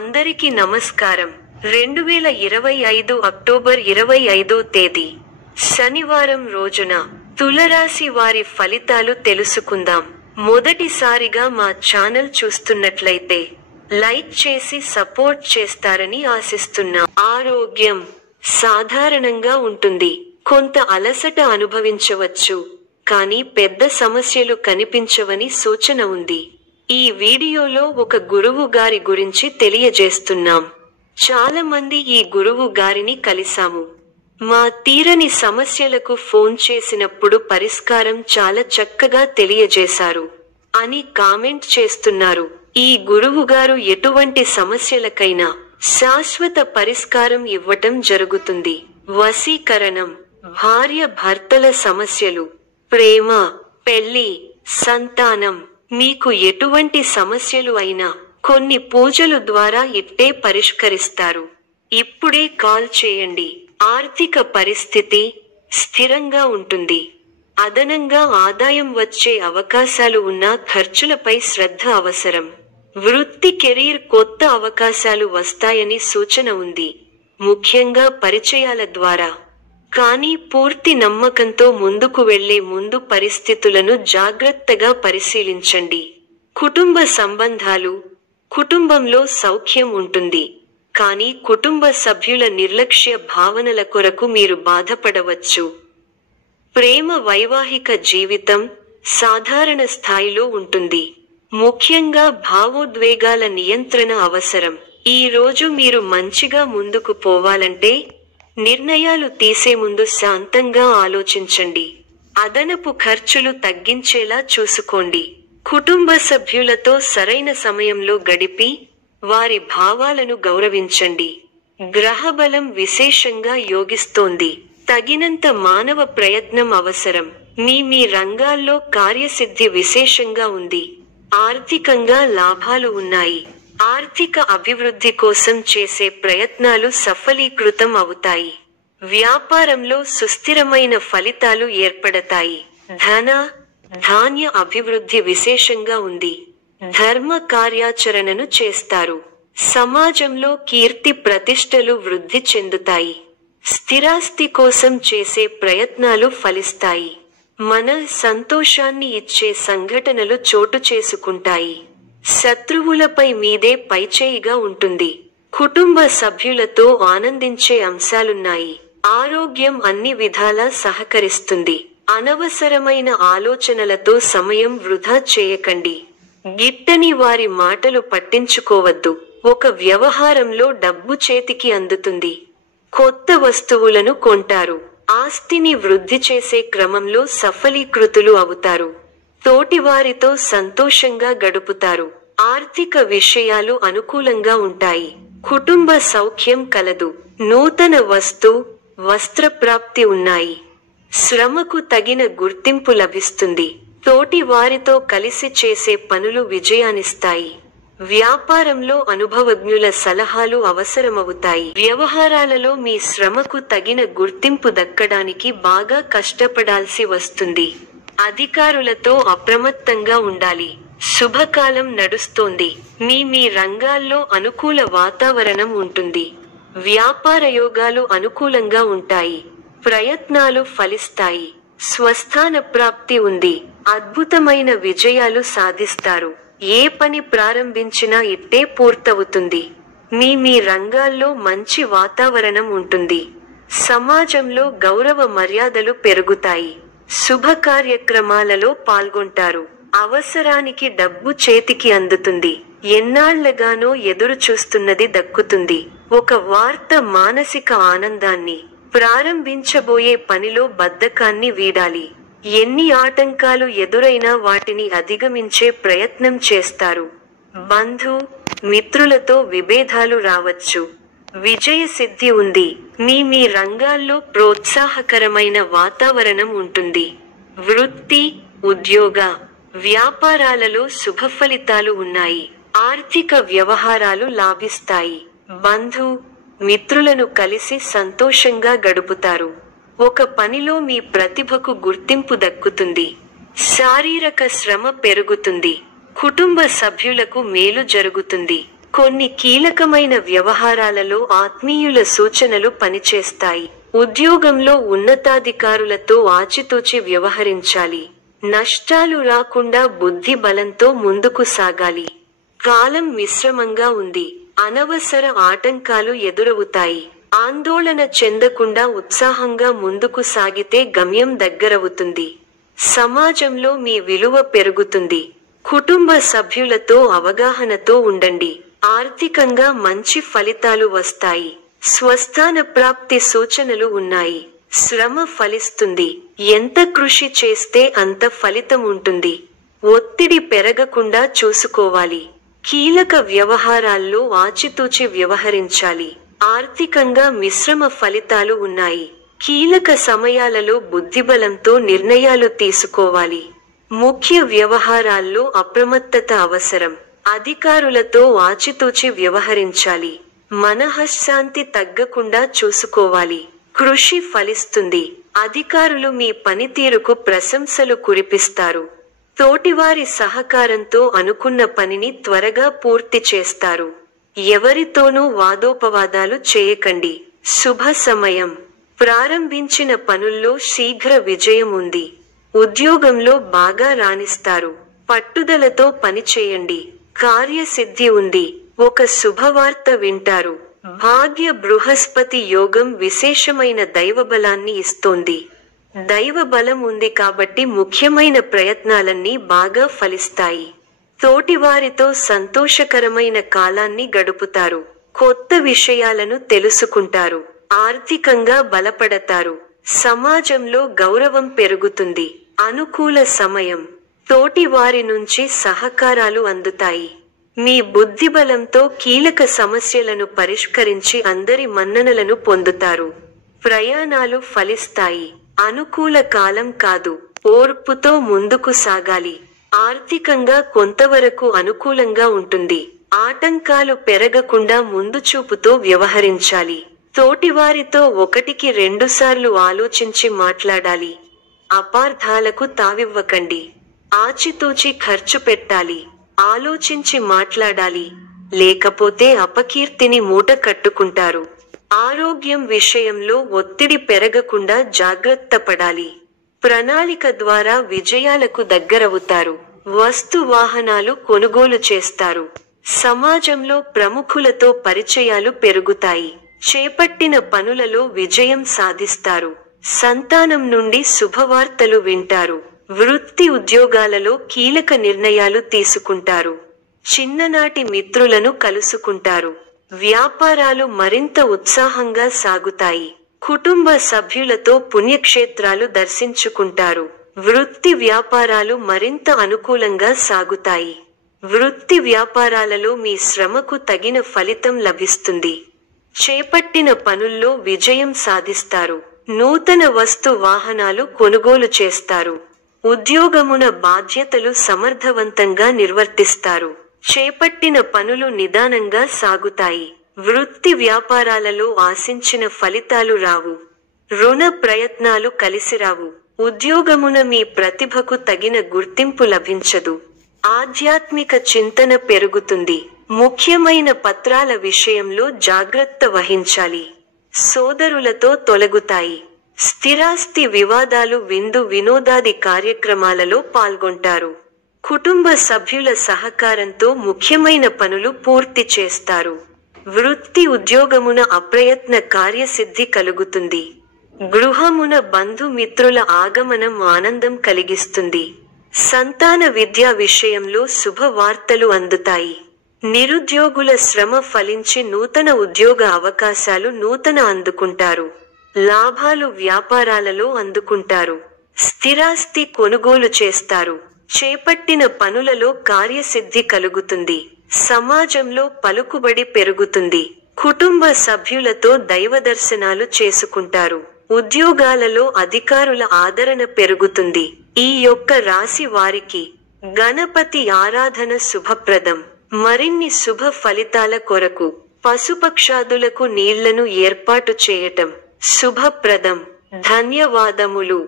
అందరికీ నమస్కారం. 2025 అక్టోబర్ 25 తేదీ శనివారం రోజున తులరాశి వారి ఫలితాలు తెలుసుకుందాం. మొదటిసారిగా మా ఛానల్ చూస్తున్నట్లయితే లైక్ చేసి సపోర్ట్ చేస్తారని ఆశిస్తున్నాం. ఆరోగ్యం సాధారణంగా ఉంటుంది. కొంత అలసట అనుభవించవచ్చు, కానీ పెద్ద సమస్యలు కనిపించవని సూచన ఉంది. ఈ వీడియోలో ఒక గురువు గారి గురించి తెలియజేస్తున్నాం. చాలా మంది ఈ గురువు గారిని కలిసాము. మా తీరని సమస్యలకు ఫోన్ చేసినప్పుడు పరిష్కారం చాలా చక్కగా తెలియజేశారు అని కామెంట్ చేస్తున్నారు. ఈ గురువుగారు ఎటువంటి సమస్యలకైనా శాశ్వత పరిష్కారం ఇవ్వటం జరుగుతుంది. వశీకరణం, భార్య భర్తల సమస్యలు, ప్రేమ, పెళ్లి, సంతానం, మీకు ఎటువంటి సమస్యలు అయినా కొన్ని పూజలు ద్వారా ఇట్టే పరిష్కరిస్తారు. ఇప్పుడే కాల్ చేయండి. ఆర్థిక పరిస్థితి స్థిరంగా ఉంటుంది. అదనంగా ఆదాయం వచ్చే అవకాశాలు ఉన్నా ఖర్చులపై శ్రద్ధ అవసరం. వృత్తి కెరీర్ కొత్త అవకాశాలు వస్తాయని సూచన ఉంది, ముఖ్యంగా పరిచయాల ద్వారా. కానీ పూర్తి నమ్మకంతో ముందుకు వెళ్లే ముందు పరిస్థితులను జాగ్రత్తగా పరిశీలించండి. కుటుంబ సంబంధాలు, కుటుంబంలో సౌఖ్యం ఉంటుంది, కానీ కుటుంబ సభ్యుల నిర్లక్ష్య భావనల కొరకు మీరు బాధపడవచ్చు. ప్రేమ, వైవాహిక జీవితం సాధారణ స్థాయిలో ఉంటుంది. ముఖ్యంగా భావోద్వేగాల నియంత్రణ అవసరం. ఈ రోజు మీరు మంచిగా ముందుకు పోవాలంటే నిర్ణయాలు తీసే ముందు శాంతంగా ఆలోచించండి. అదనపు ఖర్చులు తగ్గించేలా చూసుకోండి. కుటుంబ సభ్యులతో సరైన సమయంలో గడిపి వారి భావాలను గౌరవించండి. గ్రహబలం విశేషంగా యోగిస్తోంది. తగినంత మానవ ప్రయత్నం అవసరం. మీ రంగాల్లో కార్యసిద్ధి విశేషంగా ఉంది. ఆర్థికంగా లాభాలు ఉన్నాయి. ఆర్థిక అభివృద్ధి కోసం చేసే ప్రయత్నాలు సఫలీకృతం అవుతాయి. వ్యాపారంలో సుస్థిరమైన ఫలితాలు ఏర్పడతాయి. ధాన్య అభివృద్ధి విశేషంగా ఉంది. ధర్మ కార్యాచరణను చేస్తారు. సమాజంలో కీర్తి ప్రతిష్టలు వృద్ధి చెందుతాయి. స్థిరాస్తి కోసం చేసే ప్రయత్నాలు ఫలిస్తాయి. మన సంతోషాన్ని ఇచ్చే సంఘటనలు చోటు చేసుకుంటాయి. శత్రువులపై మీదే పైచేయిగా ఉంటుంది. కుటుంబ సభ్యులతో ఆనందించే అంశాలున్నాయి. ఆరోగ్యం అన్ని విధాలా సహకరిస్తుంది. అనవసరమైన ఆలోచనలతో సమయం వృధా చేయకండి. గిట్టని వారి మాటలు పట్టించుకోవద్దు. ఒక వ్యవహారంలో డబ్బు చేతికి అందుతుంది. కొత్త వస్తువులను కొంటారు. ఆస్తిని వృద్ధి చేసే క్రమంలో సఫలీకృతులు అవుతారు. తోటివారితో సంతోషంగా గడుపుతారు. ఆర్థిక విషయాలు అనుకూలంగా ఉంటాయి. కుటుంబ సౌఖ్యం కలదు. నూతన వస్త్ర ప్రాప్తి ఉన్నాయి. శ్రమకు తగిన గుర్తింపు లభిస్తుంది. తోటి వారితో కలిసి చేసే పనులు విజయాన్నిస్తాయి. వ్యాపారంలో అనుభవజ్ఞుల సలహాలు అవసరమవుతాయి. వ్యవహారాలలో మీ శ్రమకు తగిన గుర్తింపు దక్కడానికి బాగా కష్టపడాల్సి వస్తుంది. అధికారులతో అప్రమత్తంగా ఉండాలి. శుభకాలం నడుస్తోంది. మీ రంగాల్లో అనుకూల వాతావరణం ఉంటుంది. వ్యాపార యోగాలు అనుకూలంగా ఉంటాయి. ప్రయత్నాలు ఫలిస్తాయి. స్వస్థాన ప్రాప్తి ఉంది. అద్భుతమైన విజయాలు సాధిస్తారు. ఏ పని ప్రారంభించినా ఇట్టే పూర్తవుతుంది. మీ రంగాల్లో మంచి వాతావరణం ఉంటుంది. సమాజంలో గౌరవ మర్యాదలు పెరుగుతాయి. శుభ కార్యక్రమాలలో పాల్గొంటారు. అవసరానికి డబ్బు చేతికి అందుతుంది. ఎన్నాళ్లగానో ఎదురు చూస్తున్నది దక్కుతుంది. ఒక వార్త మానసిక ఆనందాన్ని. ప్రారంభించబోయే పనిలో బద్ధకాన్ని వీడాలి. ఎన్ని ఆటంకాలు ఎదురైనా వాటిని అధిగమించే ప్రయత్నం చేస్తారు. మిత్రులతో విభేదాలు రావచ్చు. విజయ సిద్ధి ఉంది. మీ రంగాల్లో ప్రోత్సాహకరమైన వాతావరణం ఉంటుంది. వృత్తి, ఉద్యోగ, వ్యాపారాలలో శుభ ఫలితాలు ఉన్నాయి. ఆర్థిక వ్యవహారాలు లాభిస్తాయి. మిత్రులను కలిసి సంతోషంగా గడుపుతారు. ఒక పనిలో మీ ప్రతిభకు గుర్తింపు దక్కుతుంది. శారీరక శ్రమ పెరుగుతుంది. కుటుంబ సభ్యులకు మేలు జరుగుతుంది. కొన్ని కీలకమైన వ్యవహారాలలో ఆత్మీయుల సూచనలు పనిచేస్తాయి. ఉద్యోగంలో ఉన్నతాధికారులతో ఆచితూచి వ్యవహరించాలి. నష్టాలు రాకుండా బుద్ధి బలంతో ముందుకు సాగాలి. కాలం మిశ్రమంగా ఉంది. అనవసర ఆటంకాలు ఎదురవుతాయి. ఆందోళన చెందకుండా ఉత్సాహంగా ముందుకు సాగితే గమ్యం దగ్గరవుతుంది. సమాజంలో మీ విలువ పెరుగుతుంది. కుటుంబ సభ్యులతో అవగాహనతో ఉండండి. ఆర్థికంగా మంచి ఫలితాలు వస్తాయి. స్వస్థాన ప్రాప్తి సూచనలు ఉన్నాయి. శ్రమ ఫలిస్తుంది. ఎంత కృషి చేస్తే అంత ఫలితం ఉంటుంది. ఒత్తిడి పెరగకుండా చూసుకోవాలి. కీలక వ్యవహారాల్లో ఆచితూచి వ్యవహరించాలి. ఆర్థికంగా మిశ్రమ ఫలితాలు ఉన్నాయి. కీలక సమయాలలో బుద్ధిబలంతో నిర్ణయాలు తీసుకోవాలి. ముఖ్య వ్యవహారాల్లో అప్రమత్తత అవసరం. అధికారులతో ఆచితూచి వ్యవహరించాలి. మనఃశాంతి తగ్గకుండా చూసుకోవాలి. కృషి ఫలిస్తుంది. అధికారులు మీ పనితీరుకు ప్రశంసలు కురిపిస్తారు. తోటివారి సహకారంతో అనుకున్న పనిని త్వరగా పూర్తి చేస్తారు. ఎవరితోనూ వాదోపవాదాలు చేయకండి. శుభ సమయం. ప్రారంభించిన పనుల్లో శీఘ్ర విజయం ఉంది. ఉద్యోగంలో బాగా రాణిస్తారు. పట్టుదలతో పనిచేయండి. కార్యసిద్ధి ఉంది. ఒక శుభవార్త వింటారు. భాగ్య బృహస్పతి యోగం విశేషమైన దైవబలాన్ని ఇస్తోంది. దైవబలం ఉంది కాబట్టి ముఖ్యమైన ప్రయత్నాలన్నీ బాగా ఫలిస్తాయి. తోటివారితో సంతోషకరమైన కాలాన్ని గడుపుతారు. కొత్త విషయాలను తెలుసుకుంటారు. ఆర్థికంగా బలపడతారు. సమాజంలో గౌరవం పెరుగుతుంది. అనుకూల సమయం. తోటి వారి నుంచి సహకారాలు అందుతాయి. మీ బుద్ధిబలంతో కీలక సమస్యలను పరిష్కరించి అందరి మన్ననలను పొందుతారు. ప్రయాణాలు ఫలిస్తాయి. అనుకూల కాలం కాదు. ఓర్పుతో ముందుకు సాగాలి. ఆర్థికంగా కొంతవరకు అనుకూలంగా ఉంటుంది. ఆటంకాలు పెరగకుండా ముందుచూపుతో వ్యవహరించాలి. తోటివారితో 1-2 ఆలోచించి మాట్లాడాలి. అపార్థాలకు తావివ్వకండి. ఆచితూచి ఖర్చు పెట్టాలి. ఆలోచించి మాట్లాడాలి. లేకపోతే అపకీర్తిని మూట కట్టుకుంటారు. ఆరోగ్యం విషయంలో ఒత్తిడి పెరగకుండా జాగ్రత్త పడాలి. ప్రణాళిక ద్వారా విజయాలకు దగ్గరవుతారు. వస్తు వాహనాలు కొనుగోలు చేస్తారు. సమాజంలో ప్రముఖులతో పరిచయాలు పెరుగుతాయి. చేపట్టిన పనులలో విజయం సాధిస్తారు. సంతానం నుండి శుభవార్తలు వింటారు. వృత్తి ఉద్యోగాలలో కీలక నిర్ణయాలు తీసుకుంటారు. చిన్ననాటి మిత్రులను కలుసుకుంటారు. వ్యాపారాలు మరింత ఉత్సాహంగా సాగుతాయి. కుటుంబ సభ్యులతో పుణ్యక్షేత్రాలు దర్శించుకుంటారు. వృత్తి వ్యాపారాలు మరింత అనుకూలంగా సాగుతాయి. వృత్తి వ్యాపారాలలో మీ శ్రమకు తగిన ఫలితం లభిస్తుంది. చేపట్టిన పనుల్లో విజయం సాధిస్తారు. నూతన వస్తు వాహనాలు కొనుగోలు చేస్తారు. ఉద్యోగమున బాధ్యతలు సమర్థవంతంగా నిర్వర్తిస్తారు. చేపట్టిన పనులు నిదానంగా సాగుతాయి. వృత్తి వ్యాపారాలలో ఆశించిన ఫలితాలు రావు. రుణ ప్రయత్నాలు కలిసిరావు. ఉద్యోగమున మీ ప్రతిభకు తగిన గుర్తింపు లభించదు. ఆధ్యాత్మిక చింతన పెరుగుతుంది. ముఖ్యమైన పత్రాల విషయంలో జాగ్రత్త వహించాలి. సోదరులతో తొలగుతాయి. స్థిరాస్తి వివాదాలు విందు వినోదాది కార్యక్రమాలలో పాల్గొంటారు. కుటుంబ సభ్యుల సహకారంతో ముఖ్యమైన పనులు పూర్తి చేస్తారు. వృత్తి ఉద్యోగమున అప్రయత్న కార్యసిద్ధి కలుగుతుంది. గృహమున బంధుమిత్రుల ఆగమనం ఆనందం కలిగిస్తుంది. సంతాన విద్యా విషయంలో శుభవార్తలు అందుతాయి. నిరుద్యోగుల శ్రమ ఫలించి నూతన ఉద్యోగ అవకాశాలు అందుకుంటారు. లాభాలు వ్యాపారాలలో అందుకుంటారు. స్థిరాస్తి కొనుగోలు చేస్తారు. చేపట్టిన పనులలో కార్యసిద్ధి కలుగుతుంది. సమాజంలో పలుకుబడి పెరుగుతుంది. కుటుంబ సభ్యులతో దైవదర్శనాలు చేసుకుంటారు. ఉద్యోగాలలో అధికారుల ఆదరణ పెరుగుతుంది. ఈ యొక్క రాశి వారికి గణపతి ఆరాధన శుభప్రదం. మరిన్ని శుభ ఫలితాల కొరకు పశుపక్షాదులకు నీళ్లను ఏర్పాటు చేయటం శుభప్రదం. ధన్యవాదములు.